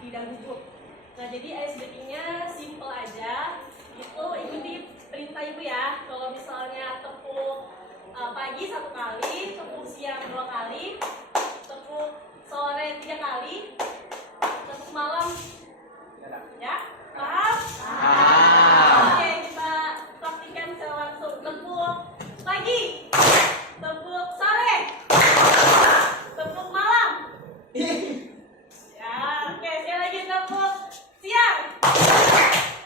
tidak gugup. Nah, jadi ice breaking-nya simple aja. Itu ikuti perintah ibu ya. Kalau misalnya tepuk pagi 1 kali, tepuk siang 2 kali, tepuk sore 3 kali, tepuk malam ya. Paham? Oke, kita praktikan secara langsung. Tepuk pagi, tepuk sore, tepuk malam. Ya, oke, sekali lagi tepuk siang.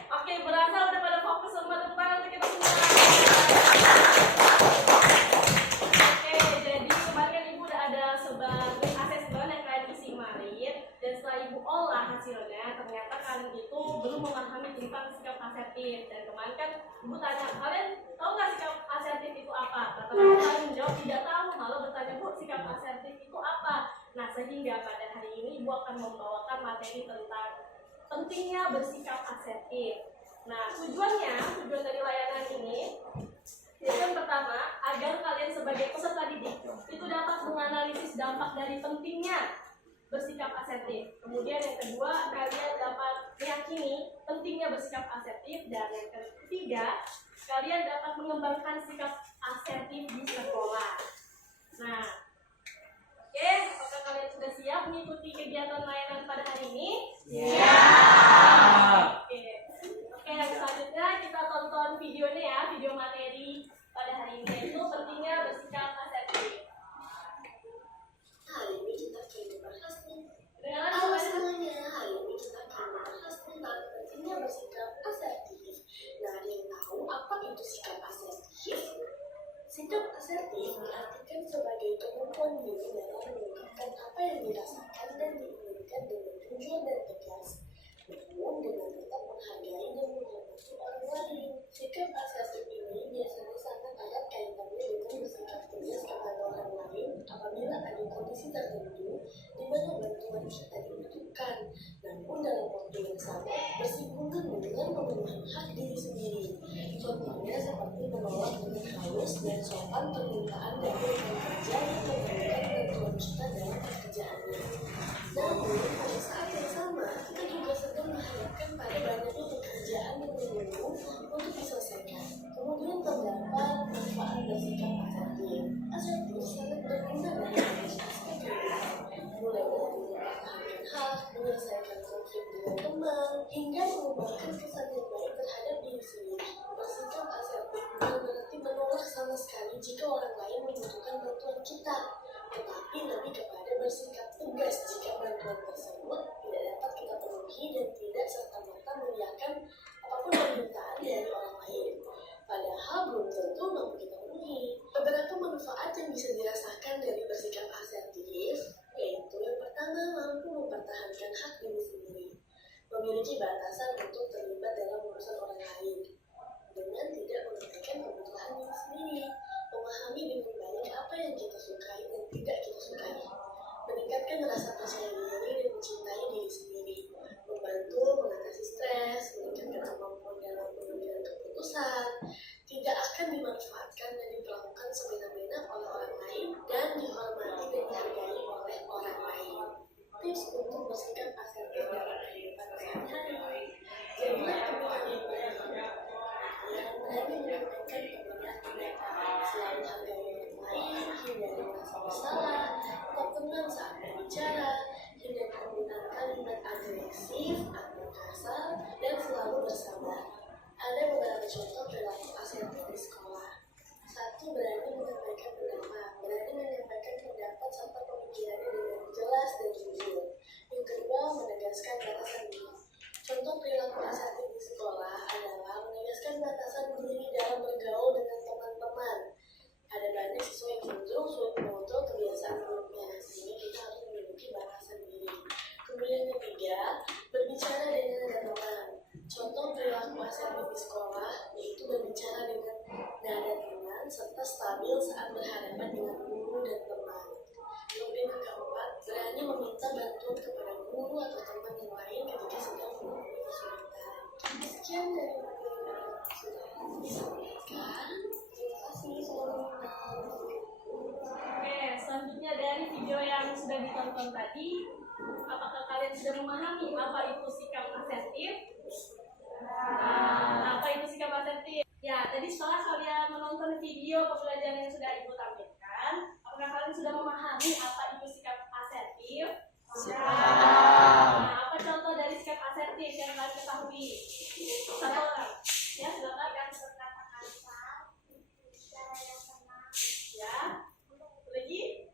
Oke, berasa udah pada fokus sama tepuk tangan untuk kita semua. Oke, jadi kemarin kan ibu udah ada sebagai asesmen yang kalian isi kemarin, dan setelah ibu olah hasilnya, ternyata kalian itu belum memahami tentang sikap asertif. Dan kemarin kan ibu tanya, kalian tahu nggak sikap asertif itu apa? Rata-rata kalian menjawab tidak tahu, malah bertanya, Bu, sikap asertif itu apa? Nah, sehingga pada hari ini ibu akan membawakan materi tentang pentingnya bersikap asertif. Nah, tujuan dari layanan ini, yang pertama, agar kalian sebagai peserta didik itu dapat menganalisis dampak dari pentingnya bersikap asertif. Kemudian yang kedua, kalian dapat meyakini pentingnya bersikap asertif. Dan yang ketiga, kalian dapat mengembangkan sikap asertif di sekolah. Nah, oke, apakah kalian sudah siap mengikuti kegiatan layanan pada hari ini? Siap. Oke, yang selanjutnya kita tonton videonya ya, video materi pada hari ini, yaitu pentingnya bersikap asertif. Hari ini kita akan membahas nih. Dengarkan Halo semuanya. semuanya, hari ini kita akan membahas tentang pentingnya bersikap asertif. Nah, ada yang tahu apa itu sikap asertif? Sikap asertif diartikan sebagai kemampuan diri dalam mengungkapkan apa yang dirasakan dan diinginkan dengan jujur dan tegas, namun dengan tetap menghargai dan menghormati orang lain. Sikap asertif ini biasanya sangat erat kaitannya dengan bersikap tegas kepada orang lain apabila ada kondisi tertentu di mana bantuan kita dibutuhkan, namun dalam waktu yang sama bersinggungan dengan memenuhi hak diri sendiri. Contohnya seperti menolak dengan halus dan sopan permintaan dari rekan kerja yang memerlukan bantuan kita dalam pekerjaannya. Namun pada saat yang sama kita juga sedang menghadapkan pada banyaknya pekerjaan yang menunggu untuk diselesaikan. Kemudian terdapat manfaat bersikap asertif. Asertif sangat berguna dalam banyak aspek kehidupan, mulai dari mempertahankan hak, menyelesaikan konflik dengan teman, hingga mengembangkan kesan yang baik terhadap diri sendiri. Bersikap asertif bukan berarti menolak sama sekali jika orang lain membutuhkan bantuan kita, tetapi lebih kepada bersikap tegas jika bantuan tersebut tidak dapat kita penuhi dan tidak serta-merta mengiyakan apapun permintaan dari orang lain, padahal belum tentu mampu kita penuhi. Beberapa manfaat yang bisa dirasakan dari bersikap asertif, yaitu yang pertama, mampu mempertahankan hak diri sendiri, memiliki batasan untuk terlibat dalam urusan orang lain dengan tidak mengabaikan kebutuhan diri sendiri, memahami dengan baik apa yang kita sukai dan tidak kita sukai, meningkatkan rasa percaya diri dan mencintai diri sendiri, membantu mengatasi stres, meningkatkan kemampuan dalam mengambil keputusan, tidak akan dimanfaatkan dan diperlakukan semena-mena oleh orang lain, dan dihormati dan dihargai oleh orang lain. Tips untuk bersikap asertif dalam kehidupan sehari-hari: jadilah pilihan yang baik, yang berani menyampaikan kebenaran pendapat, selalu hargai orang lain, hindari merasa bersalah, tetap tenang saat berbicara, hindari penggunaan kalimat agresif atau kasar, dan selalu bersabar. Ada beberapa contoh perilaku asertif di sekolah. 1. Berani menyampaikan pendapat. Berani menyampaikan pendapat serta pemikirannya dengan jelas dan jujur. Yang kedua, menegaskan batasan diri. Contoh perilaku asertif di sekolah adalah menegaskan batasan diri dalam bergaul dengan teman-teman. Ada banyak siswa yang cenderung sulit mengontrol kebiasaan buruknya, sehingga kita harus memiliki batasan diri. Kemudian yang ketiga, berbicara dengan teman. Contoh perilaku asertif di sekolah yaitu berbicara dengan nada ringan serta stabil sudah memahami apa itu sikap asertif? Nah, apa itu sikap asertif? Ya, tadi setelah kalian menonton video pembelajaran yang sudah Ibu tampilkan, apakah kalian sudah memahami apa itu sikap asertif? Nah, apa contoh dari sikap asertif yang kalian ketahui? Satu orang. Ya, silakan. Berkata-kata secara yang tenang. Ya. Lagi?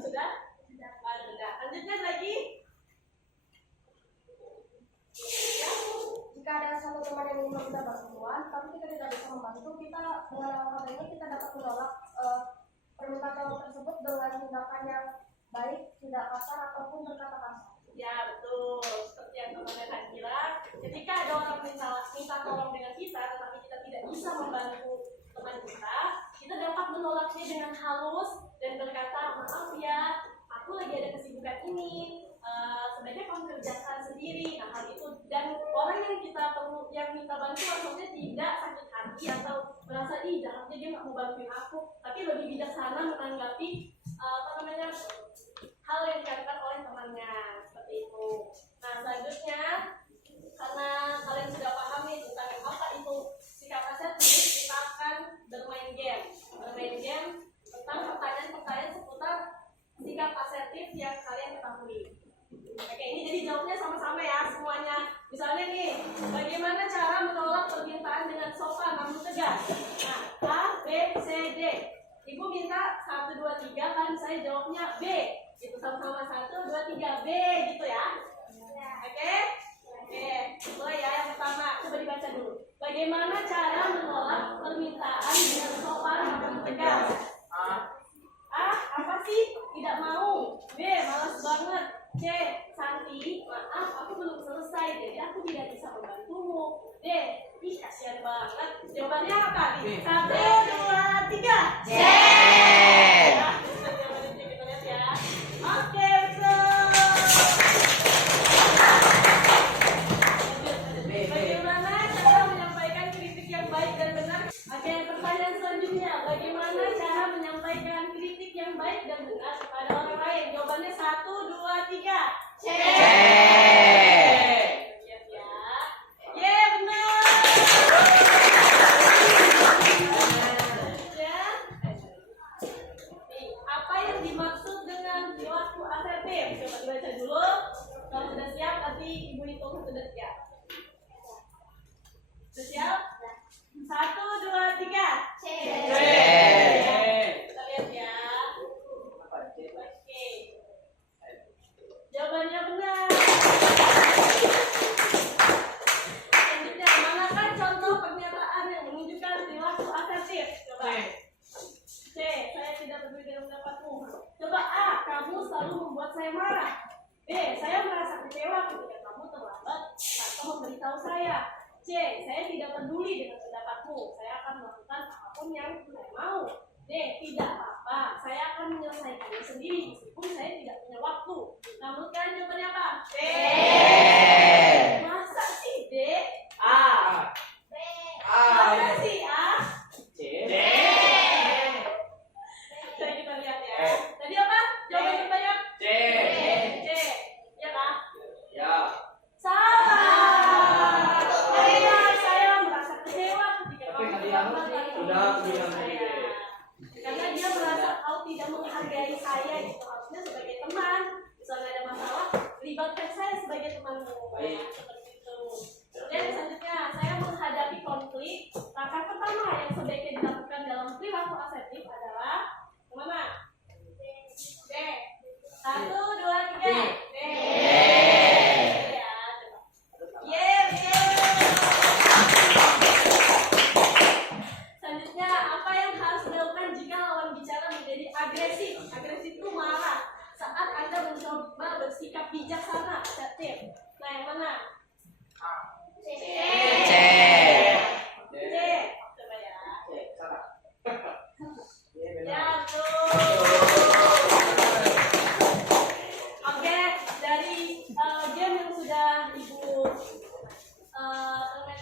Sudah? Sudah. Lanjutkan lagi. Ya. Jika ada satu teman yang ingin meminta bantuan, tapi kita tidak bisa membantu, kita dengan hal ini kita dapat menolak permintaan tolong tersebut dengan tindakan yang baik, tidak kasar ataupun berkata kasar. Ya, betul. Seperti yang teman-teman bilang, ketika ada orang minta tolong dengan kita, tetapi kita tidak bisa membantu teman kita dapat menolaknya dengan halus dan berkata, maaf ya, aku lagi ada kesibukan ini. Sebaiknya kamu kerjakan sendiri. Nah, hal itu, dan orang yang kita perlu yang minta bantuan maksudnya tidak sakit hati atau merasa jahatnya dia nggak mau bantuin aku, tapi lebih bijaksana menanggapi hal yang dikatakan oleh temannya, seperti itu. Nah, selanjutnya karena kalian sudah pahami tentang apa itu sikap asertif, kita akan bermain game tentang pertanyaan-pertanyaan seputar sikap asertif yang kalian ketahui. Oke, ini jadi jawabnya sama-sama ya semuanya. Misalnya nih, bagaimana cara menolak permintaan dengan sopan namun tegas? Nah, A, B, C, D. Ibu minta 1, 2, 3, kan saya jawabnya B. Itu sama-sama 1, 2, 3, B gitu ya. Oke? Oke, mulai ya yang pertama. Coba dibaca dulu. Bagaimana cara menolak permintaan dengan sopan namun tegas? A, apa sih? Tidak mau. B, malas banget. C, Santi, maaf aku belum selesai, jadi aku tidak bisa membantumu. D, ih kasihan banget. Jawabannya apa? 1, 2, 3. C. Nah, jawabannya kita lihat ya. Oke, betul. Bagaimana cara menyampaikan kritik yang baik dan benar? Oke, pertanyaan selanjutnya. Bagaimana cara menyampaikan kritik yang baik dan benar kepada orang lain? Jawabannya 1, 2, 3. C. Lihat ya. Ye, benar. Ya. Apa yang dimaksud dengan perilaku asertif? Coba dibaca dulu. Kalau sudah siap, nanti Ibu hitung 1 detik. Sudah siap? 1, 2, 3. C. Kita lihat ya. Oke. Jawabannya benar. Selanjutnya, manakah contoh pernyataan yang menunjukkan perilaku asertif? Coba. C. Saya tidak peduli dengan pendapatmu. Coba A. Kamu selalu membuat saya marah. B. Saya merasa kecewa ketika kamu terlambat tanpa memberitahu saya. C. Saya tidak peduli dengan pendapatmu. Saya akan melakukan apapun yang saya mau. D. Tidak apa-apa. Saya akan menyelesaikannya sendiri meskipun saya tidak punya waktu. Namun kan jawabannya apa? B. Masa sih D? A. B. Masa sih A? C. Jadi kita lihat ya. Tadi apa? Jawaban terbanyak? C. C. Ya kah? Ya. Salah. Saya merasa kecewa ketika Tapi kamu kalian terlambat tanpa sudah memberitahu bilang saya. Karena dia merasa kau tidak menghargai saya gitu, harusnya sebagai teman. Misalnya ada masalah, libatkan saya sebagai temanmu. Baik. Seperti itu. Dan selanjutnya, saya menghadapi konflik. Langkah pertama yang sebaiknya dilakukan dalam perilaku asertif adalah kemana? B. 1, 2, 3. B. Ya, coba. Selanjutnya, apa yang harus dilakukan jika lawan bicara menjadi agresif? Agresif itu marah saat Anda mencoba bersikap bijaksana, asertif. Nah, yang mana? C. C. Coba ya. C. Salah. Iya benar. Ya, betul. Oke, dari game yang sudah Ibu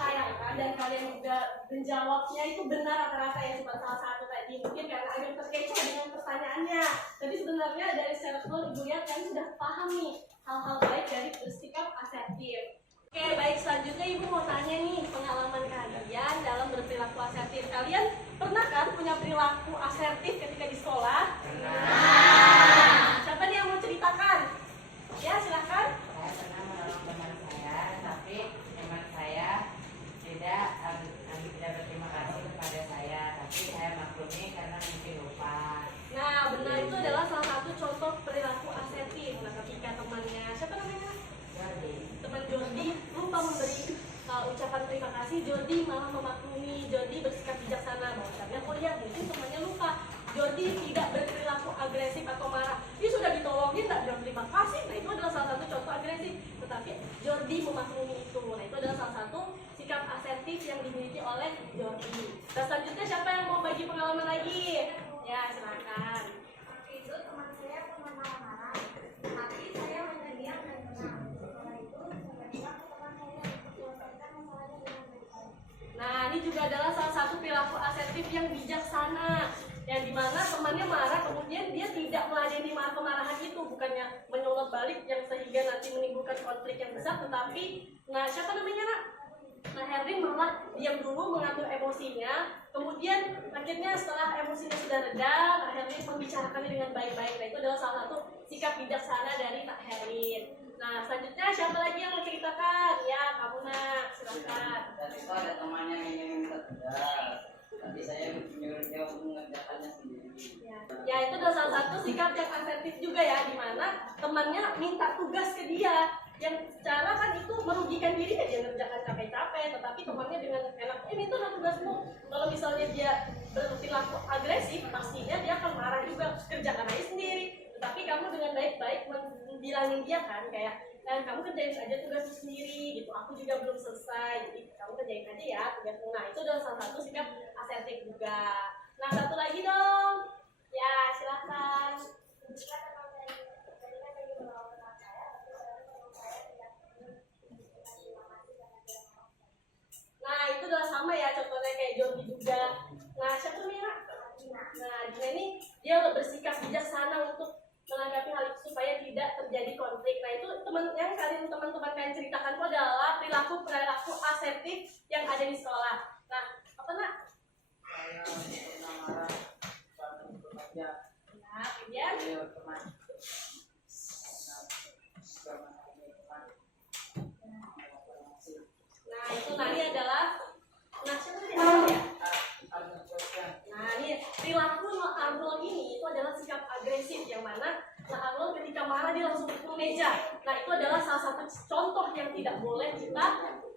tayangkan dan kalian juga menjawabnya itu benar rata-rata ya, cuma salah satu tadi mungkin karena agak terkecoh dengan pertanyaannya. Tapi sebenarnya dari secara keseluruhan Ibu lihat kalian sudah paham nih hal-hal baik dari bersikap asertif. Oke, baik, selanjutnya Ibu mau tanya nih, pengalaman kalian dalam berperilaku asertif. Kalian pernah kan punya perilaku asertif ketika di sekolah? Pernah. Siapa nih yang mau ceritakan? Ya, silakan. Saya pernah menolong teman saya, tapi teman saya tidak berterima kasih kepada saya, tapi saya maklumi karena mungkin lupa. Nah, benar, itu adalah salah satu contoh perilaku asertif. Nah, ketika temannya, siapa namanya? Jadi, Teman Jordi lupa memberi ucapan terima kasih, Jordi malah memaklumi, Jordi bersikap bijaksana bahwasanya oh ya mungkin temannya lupa. Jordi tidak berperilaku agresif atau marah. Dia sudah ditolongin tak bilang terima kasih. Nah, itu adalah salah satu contoh agresif. Tetapi Jordi memaklumi itu. Nah, itu adalah salah satu sikap asertif yang dimiliki oleh Jordi. Dan selanjutnya siapa yang mau bagi pengalaman lagi? Ya, silakan. Waktu itu teman saya pernah marah-marah, tapi saya mendiam dan tenang. Setelah itu saya bilang ke teman saya untuk selesaikan masalahnya dengan baik-baik. Nah, ini juga adalah salah satu perilaku asertif yang bijaksana, yang dimana temannya marah, kemudian dia tidak meladeni kemarahan itu, bukannya menyolot balik yang sehingga nanti menimbulkan konflik yang besar, tetapi, nah siapa namanya nak? Nah, Herlin malah diam dulu mengatur emosinya, kemudian akhirnya setelah emosinya sudah reda, Kak Herlin membicarakannya dengan baik-baik. Nah, itu adalah salah satu sikap bijaksana dari Kak Herlin. Nah, selanjutnya siapa lagi yang mau ceritakan? Ya, kamu nak, silakan. Dan itu ada temannya yang minta tugas. Nanti saya menyuruh dia untuk mengerjakannya sendiri. Ya, itu adalah salah satu sikap yang asertif juga ya, di mana temannya minta tugas ke dia. Yang secara kan itu merugikan dirinya, dia ngerjakan capek-capek, tetapi temannya dengan enak, ini tuh tugasmu. Kalau misalnya dia berperilaku agresif, pastinya dia akan marah juga, kerjakan aja sendiri. Tetapi kamu dengan baik-baik bilangin dia kan, kayak kamu kerjain aja tugasmu sendiri gitu, aku juga belum selesai, jadi kamu kerjain aja ya tugasmu. Nah, itu adalah salah satu sikap asertif juga. Nah, satu lagi dong. Ya, silakan. Jika teman saya ketika saya menolong teman saya, tapi teman saya tidak mengucapkan terima kasih karena dia menolong saya. Nah, itu adalah sama ya, contohnya kayak Jordi juga. Nah, siapa Mira? Nah, Gina ini dia bersikap bijaksana untuk menanggapi hal itu supaya tidak terjadi konflik. Nah, itu teman-teman kalian ceritakan itu adalah perilaku asertif yang ada di sekolah. Nah, apa nak? Saya pernah marah saat bekerja. Nah, kemudian Beliau teman. Karena teman. nah, itu tadi adalah siapa tadi Arnold ya? Nah, ini perilaku Arnold ini itu adalah sikap agresif yang mana Arnold ketika marah dia langsung pukul meja. Nah, itu adalah salah satu contoh yang tidak boleh kita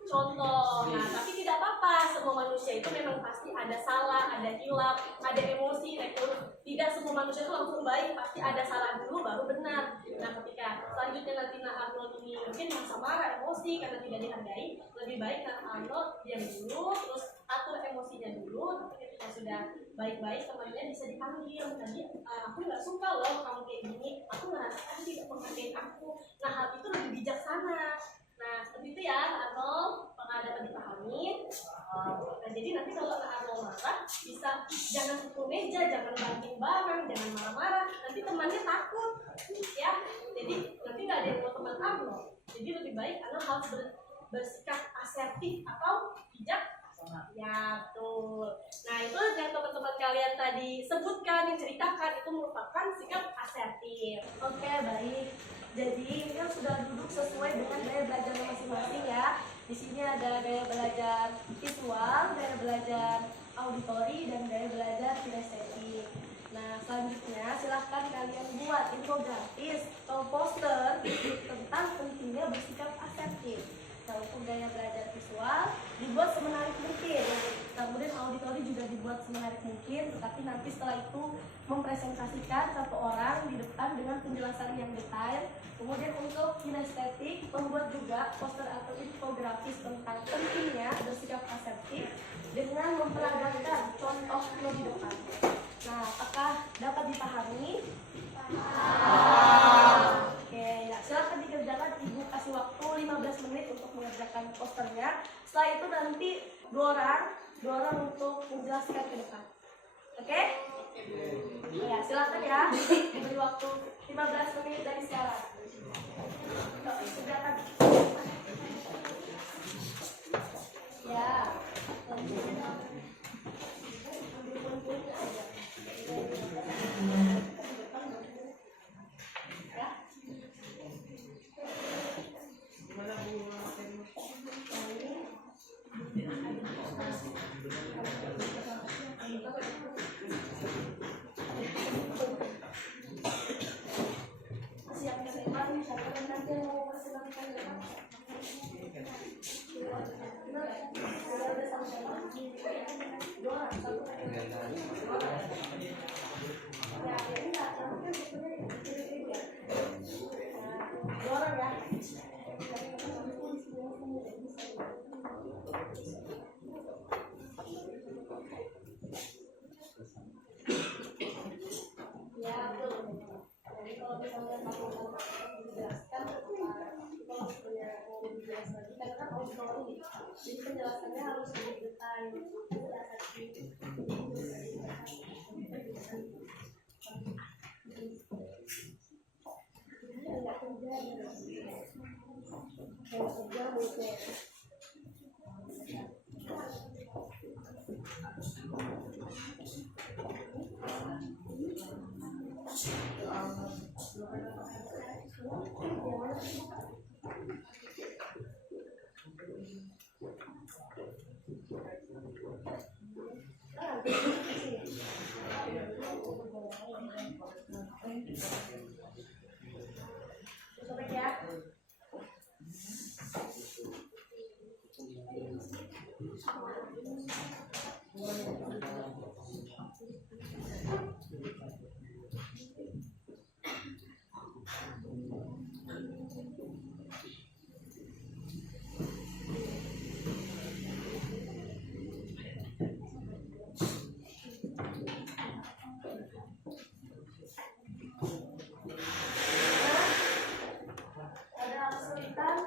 contoh. Nah, tapi tidak apa-apa, semua manusia itu memang pasti ada salah, ada hilaf, ada emosi. Nah, itu tidak semua manusia itu langsung baik, pasti ada salah dulu baru benar. Nah, ketika selanjutnya nanti Arnold ini mungkin merasa marah, emosi karena tidak dihargai, lebih baik Arnold diam dulu, terus atur emosinya dulu. Tapi ketika sudah baik-baik, temannya bisa dipanggil. Tadi aku nggak suka loh kamu kayak gini, aku ngerasa kamu tidak menghargai aku. Nah, hal itu lebih bijaksana. Nah, seperti itu ya Arnold, apakah dapat dipahami? Nah, jadi nanti kalau Arnold marah, bisa jangan pukul meja, jangan banting barang, jangan marah-marah, nanti temannya takut ya. Jadi nanti nggak ada yang mau teman Arnold. Jadi lebih baik Arnold harus bersikap asertif atau bijak. Ya, betul. Nah, itu yang teman-teman kalian tadi sebutkan, yang ceritakan, itu merupakan sikap asertif. Oke, baik. Jadi, ini kan sudah duduk sesuai dengan gaya belajar masing-masing ya. Di sini ada gaya belajar visual, gaya belajar auditori, dan gaya belajar kinestetik. Nah, selanjutnya silahkan kalian buat infografis atau poster tentang pentingnya bersikap asertif. Nah, untuk gaya belajar visual dibuat semenarik mungkin, kemudian auditori juga dibuat semenarik mungkin, tetapi nanti setelah itu mempresentasikan satu orang di depan dengan penjelasan yang detail. Kemudian untuk kinestetik membuat juga poster atau infografis tentang pentingnya bersikap asertif dengan memperagakan contohnya di depan. Nah, apakah dapat dipahami? Oke, ya silakan dikerjakan. Ibu kasih waktu 15 menit untuk mengerjakan posternya. Setelah itu nanti dua orang untuk menjelaskan ke depan. Oke? Ya, silakan ya. Beri waktu 15 menit dari sekarang. Yuk, silakan. Ya. Jadi penjelasannya harus lebih detail. Sobek ya. Ada kesulitan?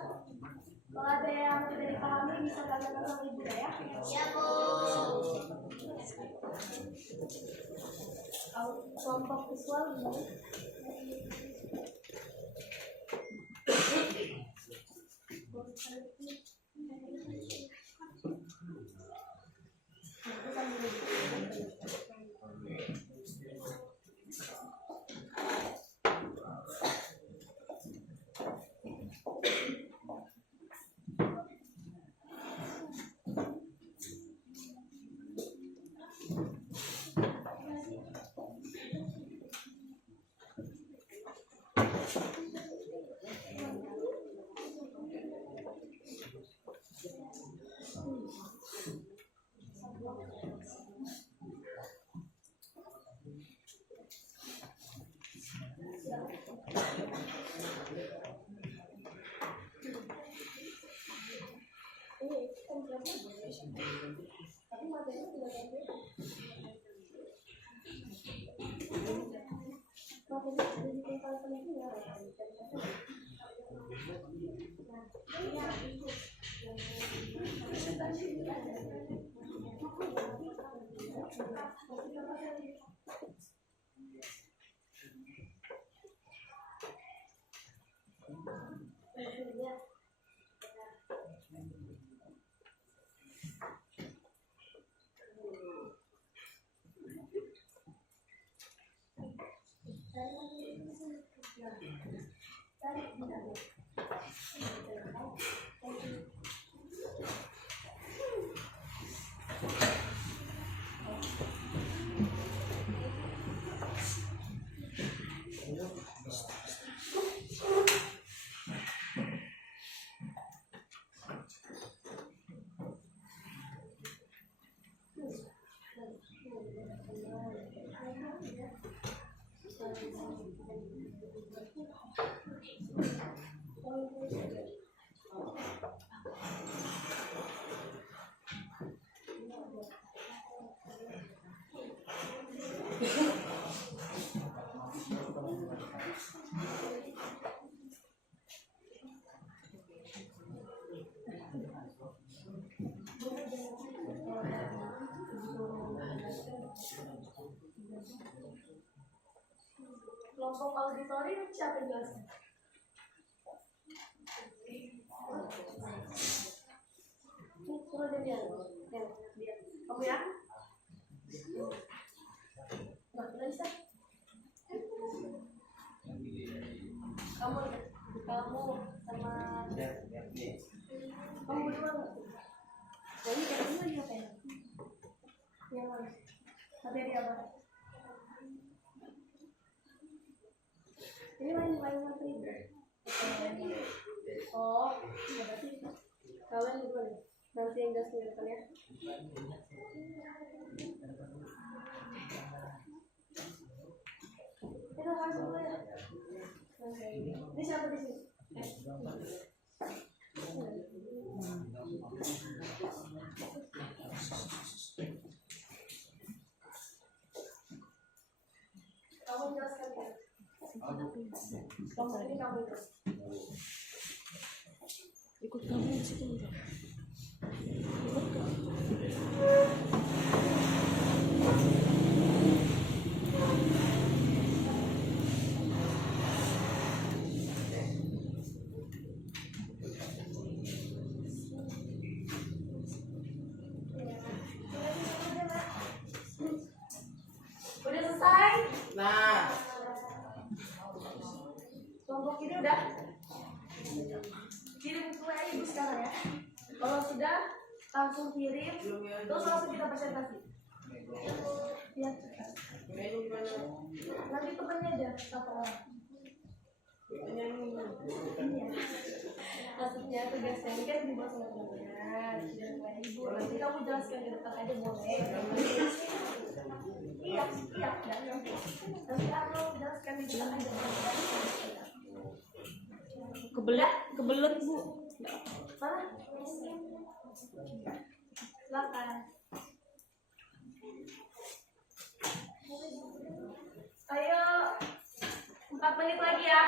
Kalau ada yang tidak dipahami bisa tanyakan sama ibu ya. Iya, Bu. Kalau kelompok visual gimana? Tapi materinya tidak ada. Materinya jadi yang paling penting ya. kelompok auditori siapa yang jelaskan? Coba dia. Kamu ya? Nah, bisa. Kamu sama kamu berdua nggak? Jadi kamu lagi apa ya? Yang mana? Materi apa? Ini main materi. Oh, ya berarti kalian dulu nih. Nanti yang jelas di depan ya. Kita kasih dulu ya. Ini siapa di sini? Kamu jelaskan ya. Kamu ini kamu itu. Ikut kamu di situ enggak? Ikut kamu. Udah selesai? Nah, Kelompok ini udah? Kirim ke WA Ibu sekarang ya. Kalau sudah, langsung kirim. Terus langsung kita presentasi. Ya. Nanti temennya aja satu orang. Iya. Maksudnya tugasnya ini kan dibuat sama temennya. Kirim ke WA Ibu. Nanti kamu jelaskan di depan aja boleh. Iya. Nanti aku jelaskan di depan aja. Kebelet Bu. Mana? Silakan. Ayo, 4 menit lagi ya.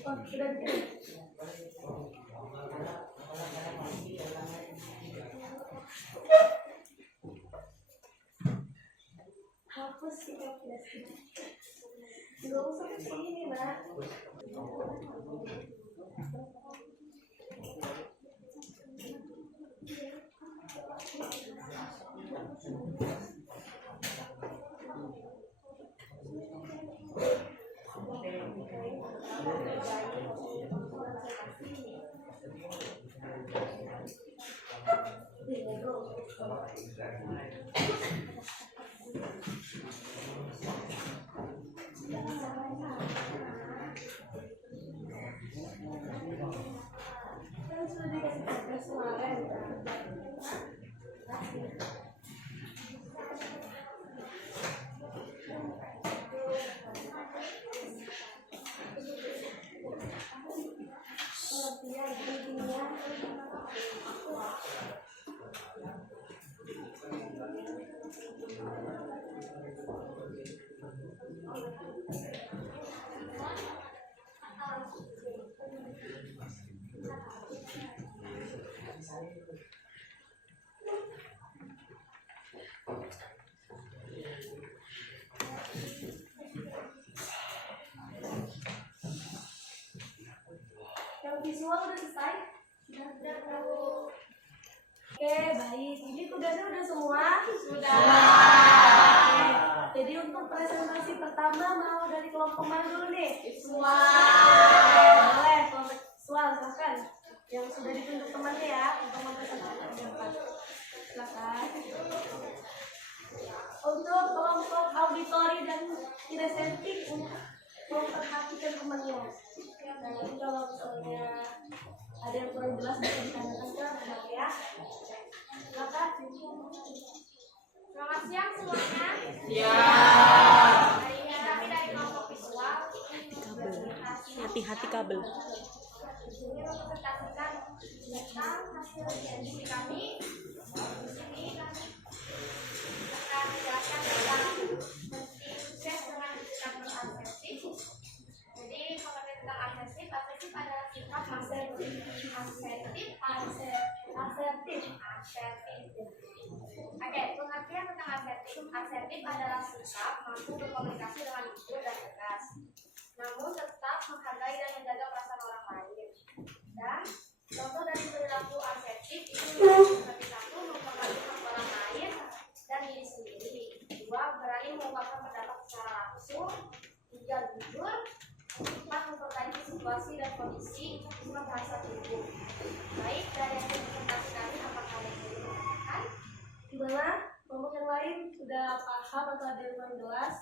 Oh, sudah dikirim. Hapus sih plastik. Nggak usah ke sini, Nak. Kan sudah dikasih tugas kemarin. Yang visual udah selesai? Sudah. Oke, baik. Ini tugasnya udah semua? Sudah. Oke. Jadi untuk presentasi pertama mau dari kelompok mana dulu nih? Visual. Boleh, kelompok visual silakan. Yang sudah ditunjuk temannya ya untuk mempresentasikan. Silakan. Untuk kelompok auditori dan kinestetik untuk memperhatikan temannya. Nanti kalau misalnya ada yang kurang jelas bisa ditanyakan ke teman ya. Silakan. Selamat siang semuanya. siap. Hari ini kami dari kelompok visual. mati kabel. Di sini representasikan tentang hasil diskusi kami. Di sini kami akan menjelaskan tentang penting sukses dengan sikap asertif. Jadi pengertian tentang asertif adalah sikap asertif. Oke, pengertian tentang asertif. Asertif adalah sikap mampu berkomunikasi dengan jujur dan tegas, namun tetap menghargai dan menjaga perasaan orang lain. Dan contoh dari perilaku asertif itu seperti satu, memperhatikan orang lain dan diri sendiri. Dua, berani mengungkapkan pendapat secara langsung. Tiga, jujur. Empat, memperbaiki situasi dan kondisi. Lima, bahasa tubuh. Baik, dari hasil presentasi kami, apakah ada yang ingin mengatakan? Gimana? Kelompok yang lain sudah paham atau ada yang kurang jelas?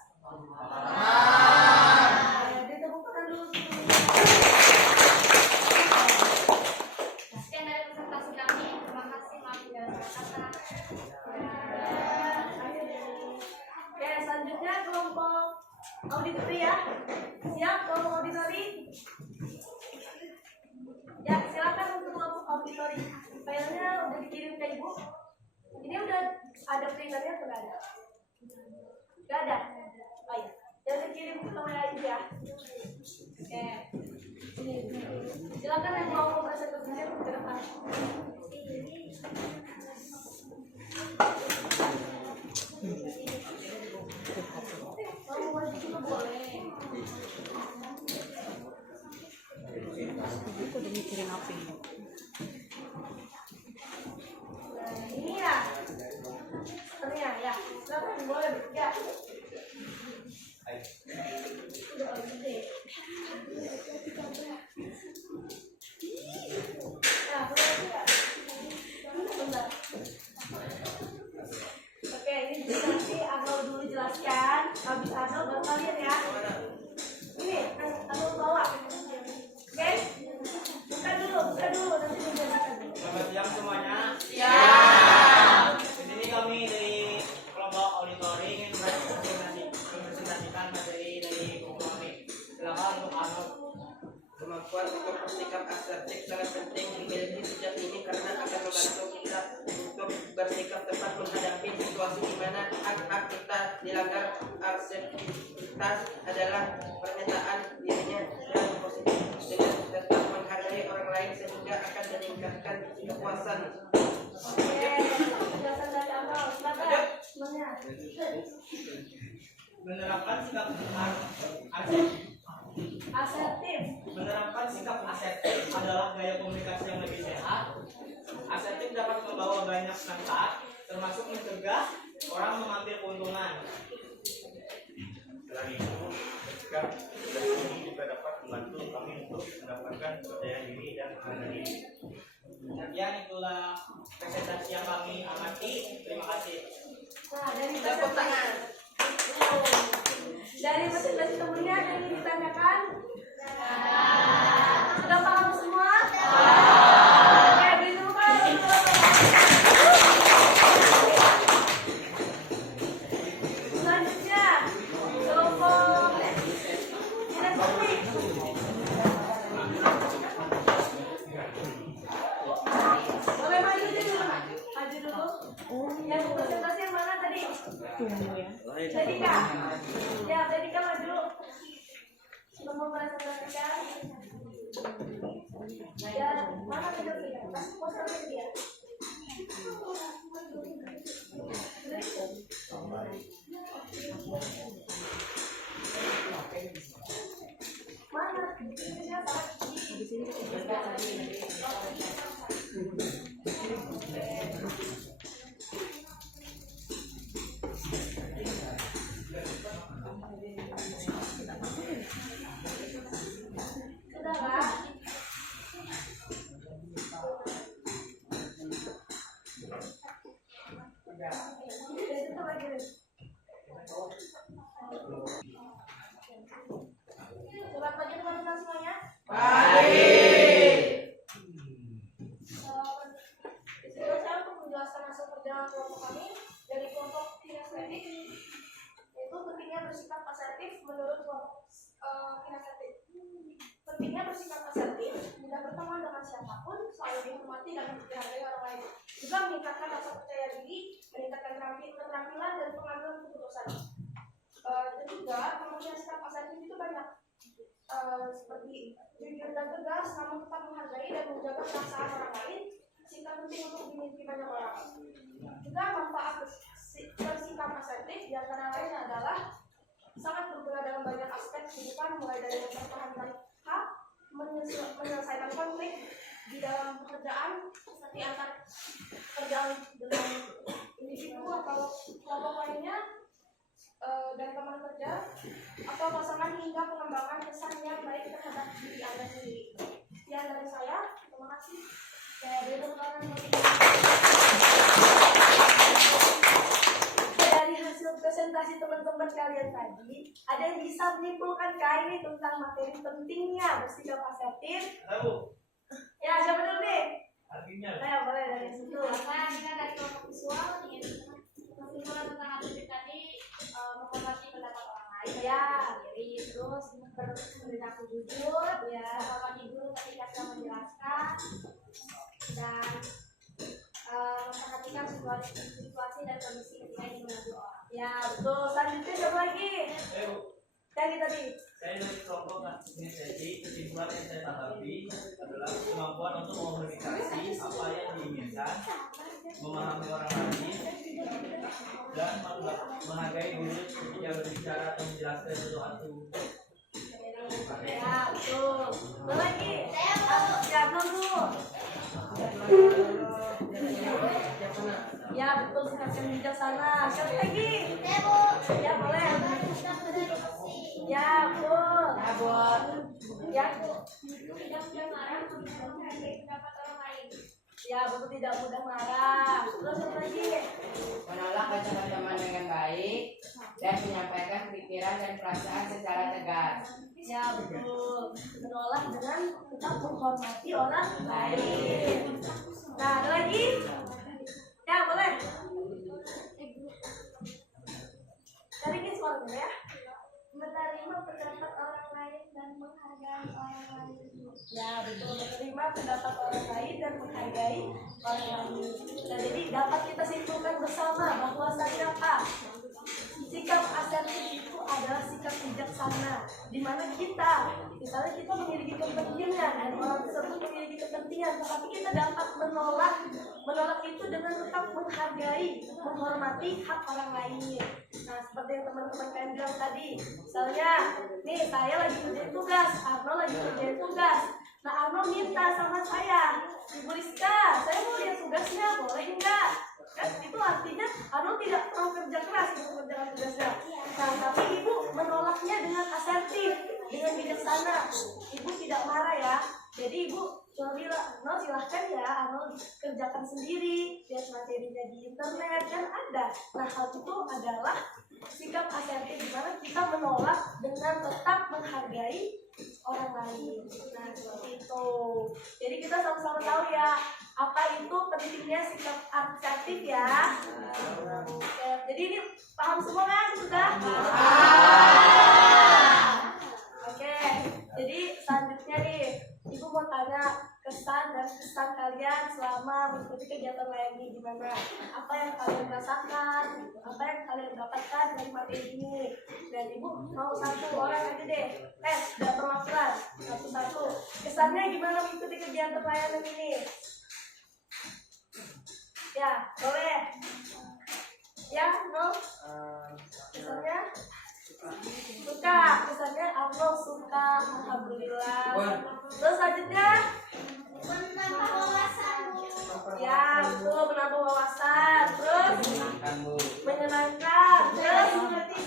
Ditepuk tangan dulu. Sekian dari presentasi kami. Terima kasih. Maaf tidak kata. Oke, selanjutnya kelompok auditori ya. Siap kelompok auditori? Ya, silakan untuk kelompok auditori. Filenya udah dikirim ke Ibu. Ini udah ada printernya atau nggak ada? Nggak ada. Baik, jangan dikirim ke saya aja. Oke. Silakan yang mau mempresentasikan ke depan. Mau maju juga boleh. Aku udah mikirin apa ini. Ini ya. Ternyata ya. Silakan boleh ya. Udah gede. Nah, boleh. Bentar. Oke, ini nanti Agau dulu jelaskan. Habis Agau baru kalian ya. Ini Agau bawa. Oke? Buka dulu nanti dijelaskan. Selamat siang semuanya. Di sini kami dari kelompok auditori ingin mempresentasikan materi dari buku kami. Silakan untuk Arnold. Kemampuan untuk bersikap asertif sangat penting dimiliki sejak ini karena akan membantu kita untuk bersikap tepat menghadapi situasi di mana hak-hak kita dilanggar. Asertivitas adalah pernyataan dirinya yang positif dengan tetap menghargai orang lain sehingga akan meningkatkan kepuasan. Oke, penjelasan dari Agau. Silakan. Semuanya. Menerapkan sikap Asertif. Menerapkan sikap asertif adalah gaya komunikasi yang lebih sehat. Asertif dapat membawa banyak manfaat, termasuk mencegah orang mengambil keuntungan. Selain itu, sikap ini juga dapat membantu kami untuk mendapatkan percaya diri dan harga diri. Sekian itulah presentasi yang kami amati. Terima kasih. Nah, dari Tepuk tangan. Dari presentasi temennya ada yang ingin ditanyakan? Sudah paham semua? Oke, beri tepuk tangan. Selanjutnya, kelompok elektronik. Boleh maju dulu. Maju dulu. Yang presentasi yang mana tadi? Tunggu ya. Dedika. Ya, Dedika maju. Untuk mempresentasikan. Ya, mana Dedika? Kasih posternya dia. Mana? Siapa? Sudah Kak? Itu lagi. Coba pagi teman-teman semuanya. Saya untuk menjelaskan hasil perjalanan kelompok kami dari kelompok kinestetik, yaitu pentingnya bersikap asertif menurut kelompok kinestetik. Pentingnya tidak menghargai orang lain. Juga meningkatkan rasa percaya diri, meningkatkan keterampilan dan pengambilan keputusan. Dan juga kemudian sikap asertif itu banyak, seperti jujur dan tegas, namun tetap menghargai dan menjaga perasaan orang lain. Sikap penting untuk dimiliki banyak orang. Juga manfaat bersikap asertif di antara lain adalah sangat berguna dalam banyak aspek kehidupan, mulai dari mempertahankan hak, menyelesaikan konflik di dalam pekerjaan, seperti antar pekerjaan dengan individu atau kelompok lainnya, dan teman kerja atau pasangan, hingga pengembangan kesan yang baik terhadap diri Anda sendiri. Sekian dari saya, terima kasih. Dari hasil presentasi teman-teman kalian tadi, ada yang bisa menyimpulkan ini tentang materi pentingnya bersikap asertif? Tahu? Ya, siapa dulu nih? Artinya. Ayo, boleh dari situ. Karena kita dari kelompok visual ingin kesimpulan tentang asertif tadi, menghormati pendapat orang lain, Ya. sendiri, terus berperilaku jujur, ya, menghormati guru ketika sedang menjelaskan, dan memperhatikan situasi dan kondisi ketika ingin menegur orang. Ya, betul. Selanjutnya siapa lagi? Yang tadi. Saya dari kelompok aktivis, jadi kesimpulan yang saya tanggapi adalah kemampuan untuk mengomunikasi apa yang diinginkan, memahami orang lain, dan menghargai guru ketika berbicara atau menjelaskan sesuatu. Ya, betul. Apa lagi? Ya, dulu. Ya, betul. Sikap yang bijaksana. Siapa lagi? Ya, boleh. Ya, betul. Ya, buat Ya, Tidak mudah marah, menghargai pendapat orang lain. ya, betul, tidak mudah marah. Terus apa lagi? menolak ancaman teman dengan baik dan menyampaikan pikiran dan perasaan secara tegas. Ya, betul. Menolak dengan tetap menghormati orang lain. Nah, ada lagi? Ya, boleh. Tarik suaranya ya. Menerima pendapat orang lain dan menghargai orang lain. Ya, betul. Menerima pendapat orang lain dan menghargai orang lain. Nah, jadi dapat kita simpulkan bersama bahwasanya apa? Sikap asertif itu adalah sikap bijaksana, di mana kita, misalnya kita memiliki kepentingan dan orang tersebut memiliki kepentingan, tetapi kita dapat menolak itu dengan tetap menghargai, menghormati hak orang lain. Nah, seperti yang teman-teman kalian bilang tadi, misalnya, nih saya lagi kerjain tugas, Arno lagi kerjain tugas. Nah, Arno minta sama saya, Ibu Rizka, saya mau lihat tugasnya, boleh enggak? Kan itu artinya Arno tidak perlu kerja keras untuk mengerjakan tugasnya. Nah, tapi ibu menolaknya dengan asertif, dengan bijaksana. Ibu tidak marah ya. Jadi ibu cuma bilang, no silahkan ya, Arno kerjakan sendiri, lihat materinya di internet, kan ada. Nah, hal itu adalah sikap asertif, di mana kita menolak dengan tetap menghargai orang lain. Nah, seperti itu. Jadi kita sama-sama tahu ya, apa itu pentingnya sikap asertif ya. Oke, jadi ini paham semua kan sudah? Oke, jadi selanjutnya nih, ibu mau tanya kesan dan kesan kalian selama mengikuti kegiatan lainnya gimana? Apa yang kalian rasakan? Apa yang kalian dapatkan dari materi ini? Dan ibu mau satu orang aja deh, tidak perwakilan, satu-satu. Kesannya gimana mengikuti kegiatan layanan ini? Ya, boleh. Ya, no. Kesannya? Suka. Kesannya Arno suka. Alhamdulillah. Terus selanjutnya? Menambah wawasan. Ya, betul, menambah wawasan. Terus? Menyenangkan. Terus? Mengerti.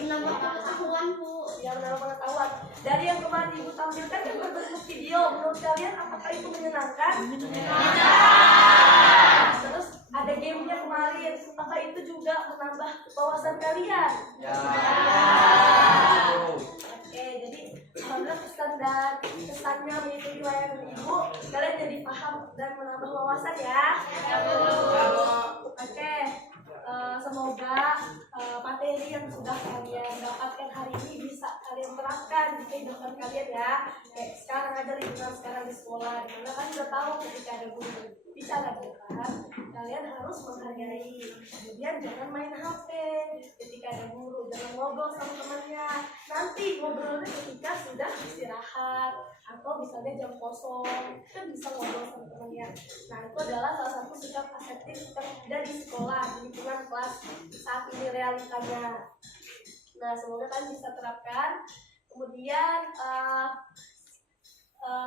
Menambah pengetahuan, Bu. Ya, menambah pengetahuan. Dari yang kemarin ibu tampilkan kan berbentuk video. Menurut kalian apakah itu menyenangkan? Terus ada gamenya kemarin. Apakah itu juga menambah wawasan kalian? Ya. Oke, jadi alhamdulillah kesannya mengikuti layanan ibu, kalian jadi paham dan menambah wawasan ya. Oke, semoga materi materi yang sudah kalian dapatkan hari ini bisa kalian terapkan di kehidupan kalian ya. Kayak sekarang aja lingkungan sekarang di sekolah, dimana kan udah tahu ketika ada guru bicara kan, kalian harus menghargai. Kemudian jangan main HP ketika ada guru, jangan ngobrol sama temannya. Nanti ngobrolnya ketika sudah istirahat atau misalnya jam kosong kan bisa ngobrol sama temannya. Nah itu adalah salah satu sikap asertif yang ada di sekolah, di lingkungan kelas saat ini realitanya. Nah semoga kalian bisa terapkan. Kemudian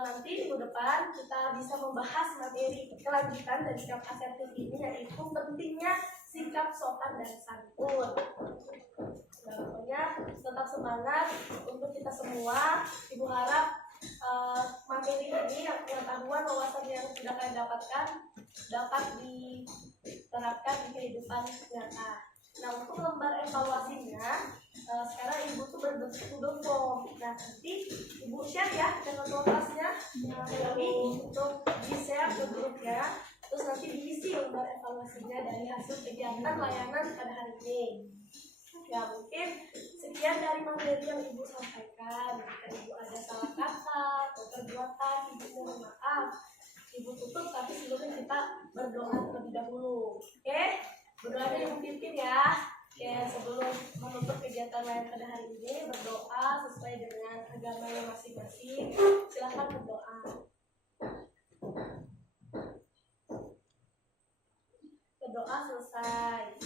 nanti minggu depan kita bisa membahas materi kelanjutan dari sikap asertif ini, yaitu pentingnya sikap sopan dan santun. Nah, pokoknya tetap semangat untuk kita semua. Ibu harap materi ini, pengetahuan wawasan yang sudah kalian dapatkan dapat diterapkan di kehidupan nyata. Nah untuk lembar evaluasinya sekarang ibu tuh berbentuk Google Form. Nah nanti ibu share ya dengan kelasnya ini untuk di share ke grupnya. Terus nanti diisi lembar evaluasinya dari hasil kegiatan layanan pada hari ini. Ya mungkin sekian dari materi yang ibu sampaikan. Jika ibu ada salah kata atau perbuatan, ibu mohon maaf. Ibu tutup, tapi sebelumnya kita berdoa terlebih dahulu. Oke? Berdoanya ibu pimpin ya. Oke, sebelum menutup kegiatan lain pada hari ini, berdoa sesuai dengan agamanya masing-masing. Silahkan berdoa. Berdoa selesai.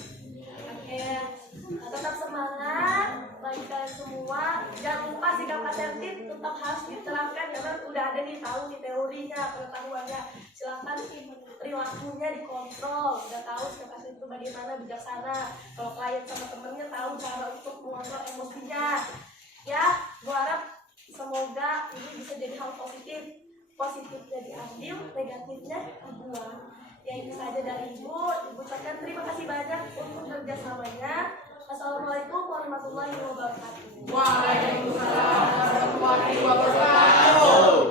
Oke, tetap semangat bagi kalian semua. Jangan lupa sikap asertif tetap harus diterapkan ya kan, udah ada nih, tahu di teorinya, pengetahuannya. Silahkan perilakunya dikontrol, udah tahu sikap asertif itu bagaimana, bijaksana. Kalau klien sama temennya tahu cara untuk mengontrol emosinya. Ya, gua harap semoga ini bisa jadi hal positif. Positifnya diambil, negatifnya dibuang. Ya itu saja dari ibu. Ibu ucapkan terima kasih banyak untuk kerjasamanya. Assalamualaikum warahmatullahi wabarakatuh. Waalaikumsalam warahmatullahi wabarakatuh.